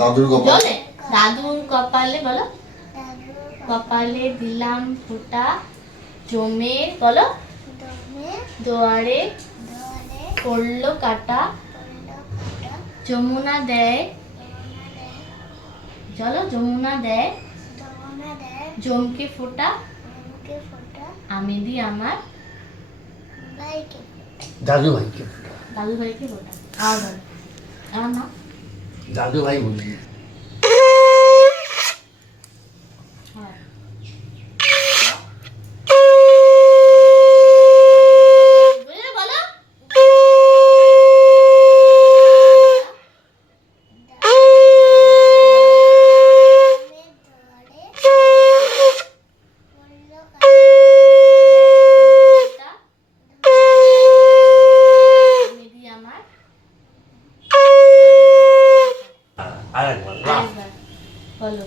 দাদুর কপালে, দাদুর কপালে বলো, কপালে দিলাম ফোঁটা, জমে বলো, দুয়ারে পড়লো কাটা, যমুনা দেয়, চলো যমুনা দেয় জমকে ফোঁটা, আমি দি আমার দাদু ভাইকে দাদু ভাইকে ফোঁটা। আর বলো, আমার নাম দাদু ভাই বলি। বলো,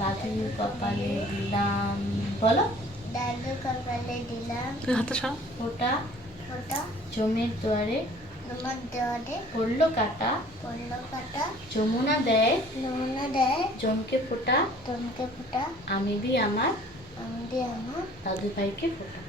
দাদুর কপালে দিলাম বলো, দাদুর কপালে দিলাম ফোঁটা, ফোঁটা, জমের দুয়ারে তোমার দেওয়ারে পড়লো কাটা, যমুনা দেয় জমকে ফোঁটা, তোমাকে ফোঁটা, আমি দি আমার আমি দিয়ে আমার দাদু ভাইকে ফোঁটা।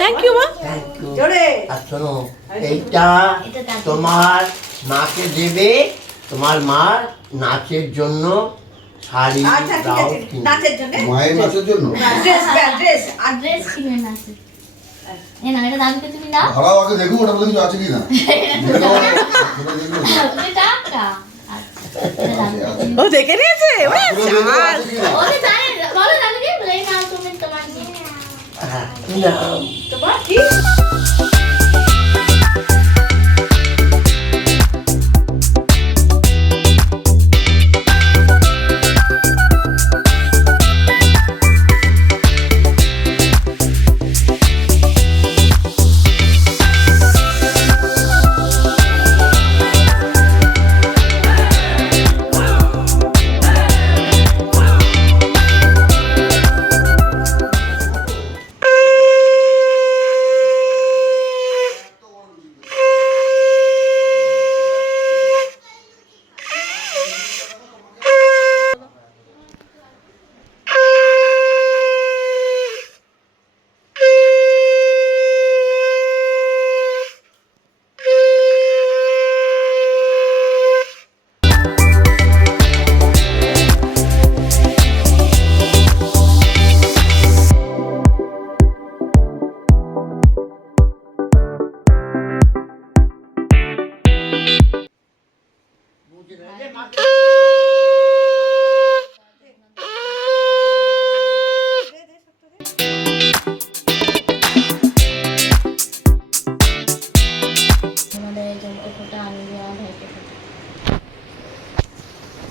থ্যাংক ইউ মা। আর শোনো, এইটা তোমার মাকে দেবে, তোমার মা নাচের জন্য শাড়ি ব্লাউজ কিনবে। নাচের জন্য মায়ের নাচের জন্য ড্রেস ড্রেস কিনে না আছে, এ না এটা দাদুকে তুমি দাও, ভাড়াও আগে দেখুন ওটা মধ্যে কিছু আছে কিনা। তুমি টাকা ও দেখে নিয়েছে ওরে চাল। ওরে জানে, বলো দাদুকে বলে না তুমি তোমার কি হ্যাঁ, না, তোমার কি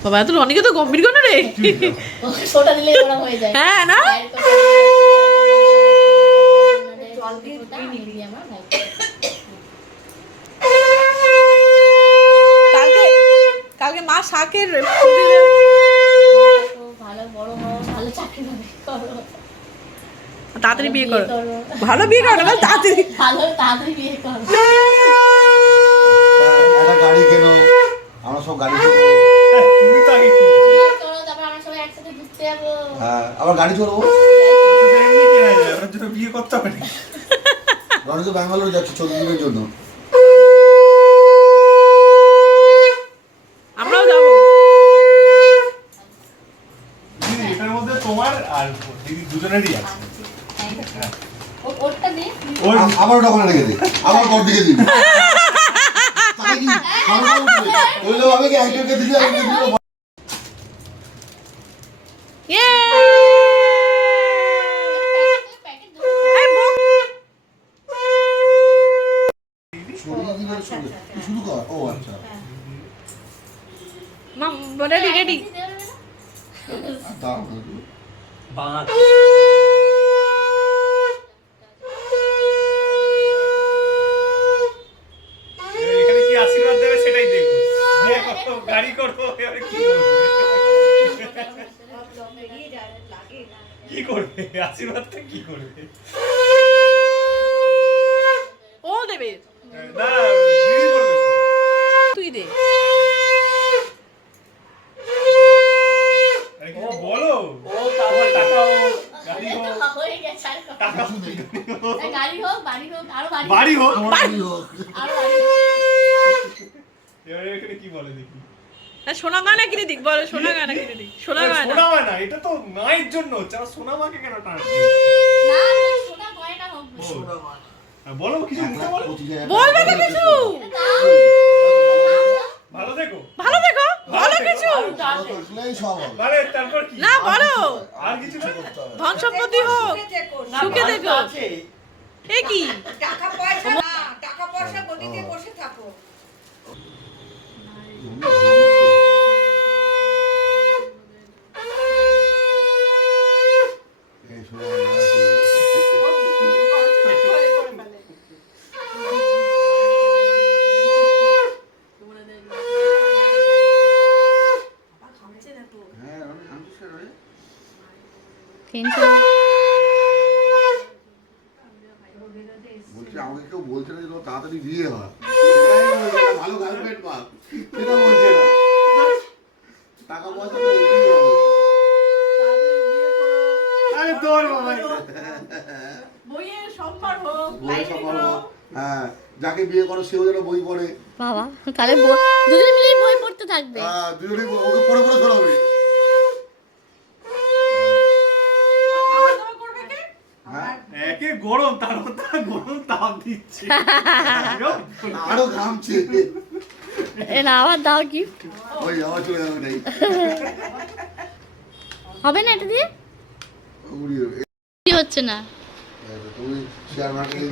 বাবা এত অনেকে তো গম্ভীর কেন রে? ছোটা দিলে ওরকম হয়ে যায়। হ্যাঁ না কালকে কালকে মা শাকের ভালো বড় হও, ভালো চাকরি করো, তাড়াতাড়ি বিয়ে করো, ভালো বিয়ে করো না তাড়াতাড়ি, ভালো তাড়াতাড়ি বিয়ে করো। একটা গাড়ি কেনো, আমরা সব গাড়ি চড়বো। বিয়ে করো, তারপর আমরা সবাই একসাথে ঘুরতে যাবো। হ্যাঁ, আবার গাড়ি চড়বো। জন্য বিয়ে করতে হবে না? রনি তো ব্যাঙ্গালোর যাচ্ছে 14 দিনের জন্য। আমরাও যাবো। দিদি এটার মধ্যে তোমার আর দিদি দুজনেরই আছে। ওরটা দে। ওর আবার ওটা ওখানে রেখে দে, আবার পর দিকে দিবি। তাকে কি খাওয়া উঠবে? বললো আমি কি একজনকে দিদি একজনকে দিল। ইয়ে! এই বক। সরিয়ে দিলে সরিয়ে। তুই শুরু কর। ও আচ্ছা। মাম রেডি রেডি। আর তারপরে বাঁক এখানে কি আশীর্বাদ দেবে সেটাই দেখবো। বিয়ে করো, গাড়ি করো, এবারে কি করবে? কি করবে? আশীর্বাদটা কি করবে? ও দেবে। না, দিদি করবে। তুই দে। আরে কিছু বলো। ও তারপর টাকা হোক, গাড়ি হোক, হয়ে গেছে আর কত? টাকা হোক, গাড়ি হোক, বাড়ি হোক, আরো বাড়ি বাড়ি হোক। আরো বাড়ি হোক। এবারে এখানে কি বলে দেখি। না সোনা গয়না কিনে দিক বলো, সোনা গয়না কিনে দিক। সোনা গয়না। সোনা হয় না, এটা তো মায়ের জন্য হচ্ছে। আর সোনা মাকে কেন টানছে? না, সোনা গয়না হোক। বলো কিছু মুখে বলো। বলবে তো কিছু। ভালো দেখো। ভালো দেখো, বলো কিছু। মানে তারপর কি? না বলো। আর কিছু না? ধন সম্পত্তি হোক, সুখে দেখো। আছে এ কি? টাকা পয়সা না, টাকা পয়সা গদিতে বসে থাকো। বলছি আমাকে কেউ বলছে না যে তোমার তাড়াতাড়ি বিয়ে হয়, সেটাই বলছে না, ভালো গার্লফ্রেন্ড মা, সেটা বলছে না। টাকা পয়সা তো এমনিই হবে। আরে তোর বাবা। বইয়ের সম্মান হোক, বইয়ের সম্মান হোক। হ্যাঁ, যাকে বিয়ে করো সেও যেন বই পড়ে। বাবা, তাহলে দুজন মিলেই বই পড়তে থাকবে। দুজনেই ওকে পড়ে পড়ে শোনাবে। হ্যাঁ, একে গরম, তার মধ্যে গরম তাপ দিচ্ছে। আরো ঘামছে। এ না, আবার দাও গিফট। ওই আবার চলে যাবে নাই। হবে না এটা দিয়ে? উড়িয়ে কি হচ্ছে না? তুমি শেয়ার মার্কেটে